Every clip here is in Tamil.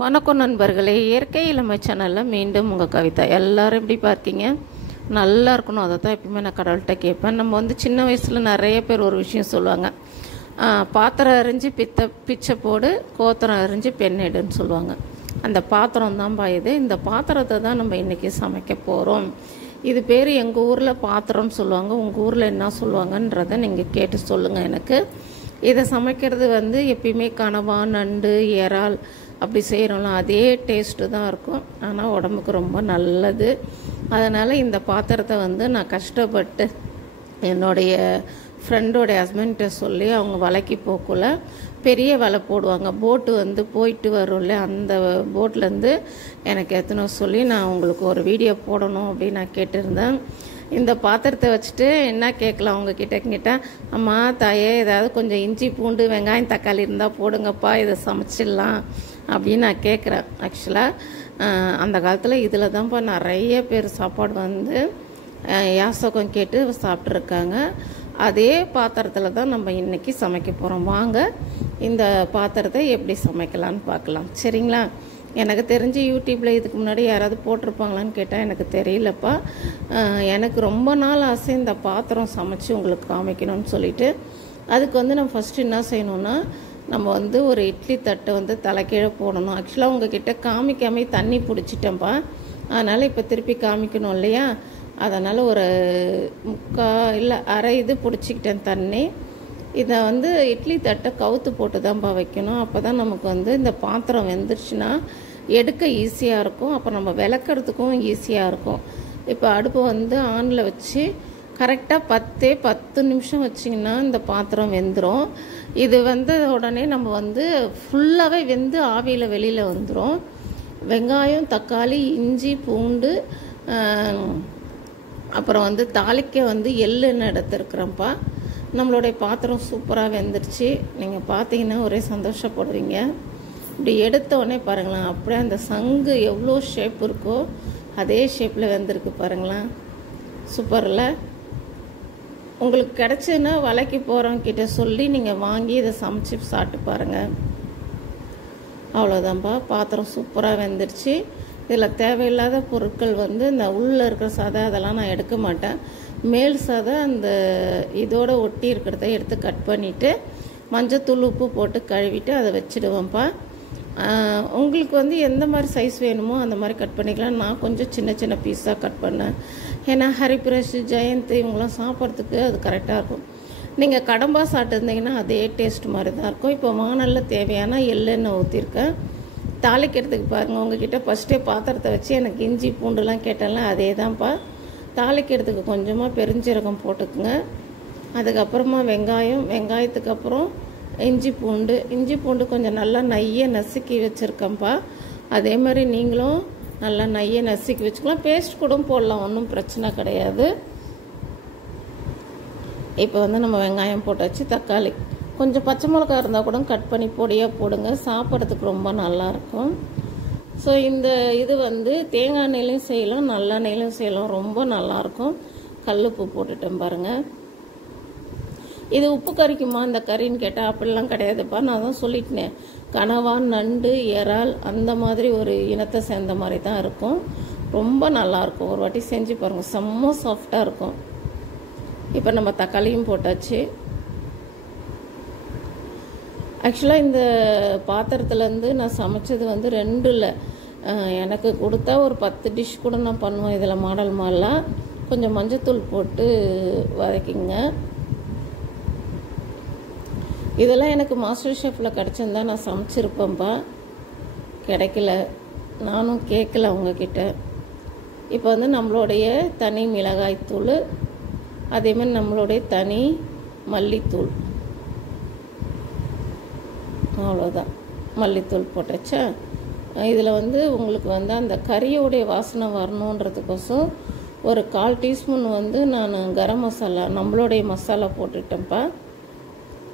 வணக்கம் நண்பர்களே, இயற்கை இளமை சேனலில் மீண்டும் உங்கள் கவிதா. எல்லோரும் எப்படி பார்க்கீங்க? நல்லா இருக்கணும். அதை தான் எப்பவுமே நான் கடவுள்கிட்ட கேட்பேன். நம்ம சின்ன வயசில் நிறைய பேர் ஒரு விஷயம் சொல்லுவாங்க, பாத்திரம் அரிஞ்சு பிச்சை போடு, கோத்திரம் அரிஞ்சு பெண்ணெடுன்னு சொல்லுவாங்க. அந்த பாத்திரம் தான் பாயுது. இந்த பாத்திரத்தை தான் நம்ம இன்றைக்கி சமைக்க போகிறோம். இது பேர் எங்கள் ஊரில் பாத்திரம்னு சொல்லுவாங்க. உங்கள் ஊரில் என்ன சொல்லுவாங்கன்றதை நீங்கள் கேட்டு சொல்லுங்கள் எனக்கு. இதை சமைக்கிறது எப்பயுமே கனவா, நண்டு, இறால் அப்படி செய்கிறோம்ல, அதே டேஸ்ட்டு தான் இருக்கும். ஆனால் உடம்புக்கு ரொம்ப நல்லது. அதனால் இந்த பாத்திரத்தை நான் கஷ்டப்பட்டு என்னுடைய ஃப்ரெண்டோடைய ஹஸ்பண்ட்டை சொல்லி அவங்க வலைக்கு போக்குள்ள பெரிய வலை போடுவாங்க. போட்டு போயிட்டு வரும்ல, அந்த போட்லேருந்து எனக்கு எத்தனை சொல்லி நான் உங்களுக்கு ஒரு வீடியோ போடணும் அப்படின்னு நான் கேட்டிருந்தேன். இந்த பாத்திரத்தை வச்சுட்டு என்ன கேட்கலாம் உங்ககிட்ட, அம்மா தாயே ஏதாவது கொஞ்சம் இஞ்சி பூண்டு வெங்காயம் தக்காளி இருந்தால் போடுங்கப்பா, இதை சமைச்சிடலாம் அப்படின்னு நான் கேட்குறேன். ஆக்சுவலாக அந்த காலத்தில் இதில் தான்ப்பா நிறைய பேர் சாப்பாடு யாசகம் கேட்டு சாப்பிட்ருக்காங்க. அதே பாத்திரத்தில் தான் நம்ம இன்றைக்கி சமைக்க போகிறோம். வாங்க இந்த பாத்திரத்தை எப்படி சமைக்கலான்னு பார்க்கலாம், சரிங்களா? எனக்கு தெரிஞ்சு யூடியூப்பில் இதுக்கு முன்னாடி யாராவது போட்டிருப்பாங்களான்னு கேட்டால் எனக்கு தெரியலப்பா. எனக்கு ரொம்ப நாள் ஆசை இந்த பாத்திரம் சமைச்சு உங்களுக்கு காமிக்கணும்னு சொல்லிட்டு. அதுக்கு நம்ம ஃபஸ்ட்டு என்ன செய்யணுன்னா, நம்ம ஒரு இட்லி தட்டை தலைக்கீழே போடணும். ஆக்சுவலாக உங்ககிட்ட காமிக்காமே தண்ணி பிடிச்சிட்டேன்ப்பா, அதனால் இப்போ திருப்பி காமிக்கணும் இல்லையா? அதனால் ஒரு இல்லை அரை இது பிடிச்சிக்கிட்டேன் தண்ணி. இதை இட்லி தட்டை கவுத்து போட்டு தான்ப்பா வைக்கணும். அப்போ தான் நமக்கு இந்த பாத்திரம் வெந்துருச்சுன்னா எடுக்க ஈஸியாக இருக்கும். அப்போ நம்ம விளக்கிறதுக்கும் ஈஸியாக இருக்கும். இப்போ அடுப்பு ஆனில் வச்சு கரெக்டாக 10 நிமிஷம் வச்சிங்கன்னா இந்த பாத்திரம் வெந்துடும். இது உடனே நம்ம ஃபுல்லாகவே வெந்து ஆவியில் வெளியில் வந்துடும். வெங்காயம், தக்காளி, இஞ்சி, பூண்டு, அப்புறம் தாளிக்க எள்ளுன்னு எடுத்துருக்குறேன்ப்பா. நம்மளுடைய பாத்திரம் சூப்பராக வெந்துருச்சு. நீங்கள் பார்த்தீங்கன்னா ஒரே சந்தோஷப்படுவீங்க. இப்படி எடுத்தோடனே பாருங்களேன், அப்படியே அந்த சங்கு எவ்வளோ ஷேப் இருக்கோ அதே ஷேப்பில் வெந்திருக்கு பாருங்களேன். சூப்பரில். உங்களுக்கு கிடச்சுன்னா வலைக்கு போகிறவங்கிட்ட சொல்லி நீங்கள் வாங்கி இதை சமைச்சு சாப்பிட்டு பாருங்கள். அவ்வளோதான்ப்பா, பாத்திரம் சூப்பராக வெந்துருச்சு. இதில் தேவையில்லாத பொருட்கள் இந்த உள்ளே இருக்கிற சதை அதெல்லாம் நான் எடுக்க மாட்டேன். மேல் சதை அந்த இதோடு ஒட்டி இருக்கிறத எடுத்து கட் பண்ணிவிட்டு மஞ்சத்தூள், உப்பு போட்டு கழுவிட்டு அதை வச்சுடுவேன்ப்பா. உங்களுக்கு எந்த மாதிரி சைஸ் வேணுமோ அந்த மாதிரி கட் பண்ணிக்கலாம். நான் கொஞ்சம் சின்ன சின்ன பீஸாக கட் பண்ணேன். ஏன்னா ஹரிபிரஷ், ஜெயந்த் இவங்களாம் சாப்பிட்றதுக்கு அது கரெக்டாக இருக்கும். நீங்கள் கடம்பா சாப்பிட்டுருந்தீங்கன்னா அதே டேஸ்ட் மாதிரி தான் இருக்கும். இப்போ வானலில் தேவையான எள்ளெண்ணெய் ஊற்றிருக்கேன். தாளிக்கிறதுக்கு பாருங்கள், உங்ககிட்ட ஃபஸ்ட்டே பாத்திரத்தை வச்சு எனக்கு இஞ்சி பூண்டுலாம் கேட்டேன்ல, அதே தான்ப்பா. தாளிக்கிறதுக்கு கொஞ்சமாக பெருஞ்சீரகம் போட்டுக்குங்க. அதுக்கப்புறமா வெங்காயத்துக்கு அப்புறம் இஞ்சி பூண்டு கொஞ்சம் நல்லா நையை நசுக்கி வச்சுருக்கேன்ப்பா. அதே மாதிரி நீங்களும் நல்லா நையை நசுக்கி வச்சுக்கலாம். பேஸ்ட் கூட போடலாம், ஒன்றும் பிரச்சனை கிடையாது. இப்போ நம்ம வெங்காயம் போட்டாச்சு. தக்காளி கொஞ்சம் பச்சை மிளகா இருந்தால் கூட கட் பண்ணி பொடியாக போடுங்க, சாப்பிட்றதுக்கு ரொம்ப நல்லாயிருக்கும். ஸோ இந்த இது தேங்காய் எண்ணெயிலையும் செய்யலாம், நல்லெண்ணெயிலையும் செய்யலாம், ரொம்ப நல்லாயிருக்கும். கல்லுப்பு போட்டுட்டேன் பாருங்கள். இது உப்பு கறிக்குமா இந்த கறின்னு கேட்டால் அப்படிலாம் கிடையாதுப்பா. நான் தான் சொல்லிட்டேன், கனவா, நண்டு, இறால் அந்த மாதிரி ஒரு இனத்தை சேர்ந்த மாதிரி தான் இருக்கும். ரொம்ப நல்லாயிருக்கும். ஒரு வாட்டி செஞ்சு பாருங்கள், செம்ம சாஃப்டாக இருக்கும். இப்போ நம்ம தக்காளியும் போட்டாச்சு. ஆக்சுவலாக இந்த பாத்திரத்துலேருந்து நான் சமைச்சது 2 இல்லை, எனக்கு கொடுத்தா ஒரு 10 டிஷ் கூட நான் பண்ணுவேன். இதில் மாடலாக கொஞ்சம் மஞ்சத்தூள் போட்டு வதக்கிங்க. இதெல்லாம் எனக்கு மாஸ்டர் ஷெஃப்பில் கிடச்சிருந்தா நான் சமைச்சிருப்பேன்ப்பா. கிடைக்கல, நானும் கேட்கல அவங்கக்கிட்ட. இப்போ நம்மளுடைய தனி மிளகாய்த்தூள், அதேமாதிரி நம்மளுடைய தனி மல்லித்தூள், அவ்வளோதான். மல்லித்தூள் போட்டாச்சா? இதில் உங்களுக்கு அந்த கறியோடைய வாசனை வரணுன்றதுக்கோசம் ஒரு 1/4 டீஸ்பூன் நான் கரம் மசாலா, நம்மளுடைய மசாலா போட்டுட்டேன்ப்பா.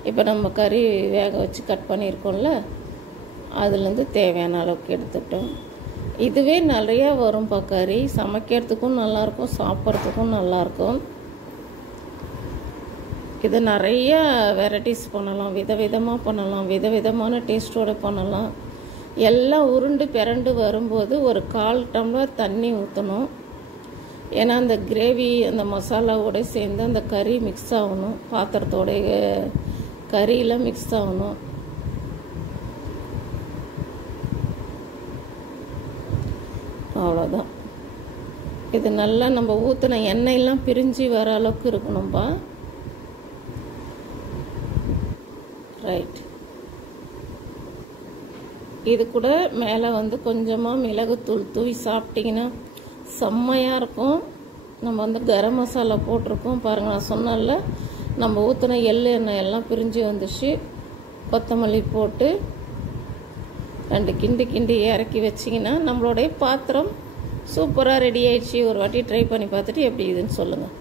இப்போ நம்ம கறி வேக வச்சு கட் பண்ணியிருக்கோம்ல, அதுலேருந்து தேவையான அளவுக்கு எடுத்துட்டோம். இதுவே நிறையா வரும்ப்பா. கறி சமைக்கிறதுக்கும் நல்லாயிருக்கும், சாப்பிட்றதுக்கும் நல்லாயிருக்கும். இது நிறைய வெரைட்டிஸ் பண்ணலாம், விதவிதமாக பண்ணலாம், விதவிதமான டேஸ்ட்டோடு பண்ணலாம். எல்லாம் உருண்டு பிறண்டு வரும்போது ஒரு 1/4 டம்ளர் தண்ணி ஊற்றணும். ஏன்னா அந்த கிரேவி அந்த மசாலாவோட சேர்ந்து அந்த கறி மிக்ஸ் ஆகணும், பாத்திரத்தோடைய கறியெல்லாம் மிக்ஸ் ஆகணும். அவ்வளோதான். இது நல்லா நம்ம ஊற்றின எண்ணெயெல்லாம் பிரிஞ்சு வர அளவுக்கு இருக்கணும்பா. ரைட். இது கூட மேலே வந்து கொஞ்சமாக மிளகுத்தூள் தூவி சாப்பிட்டிங்கன்னா செம்மையாக இருக்கும். நம்ம வந்து கரம் மசாலா போட்டிருக்கோம் பாருங்கள். நான் சொன்னேன்ல, நம்ம ஊற்றின எள்ளு எண்ணெய் எல்லாம் பிரிஞ்சு வந்துச்சு. கொத்தமல்லி போட்டு 2 கிண்டி இறக்கி வச்சிங்கன்னா நம்மளுடைய பாத்திரம் சூப்பராக ரெடி ஆயிடுச்சு. ஒரு வாட்டி ட்ரை பண்ணி பார்த்துட்டு எப்படி இதுன்னு சொல்லுங்கள்.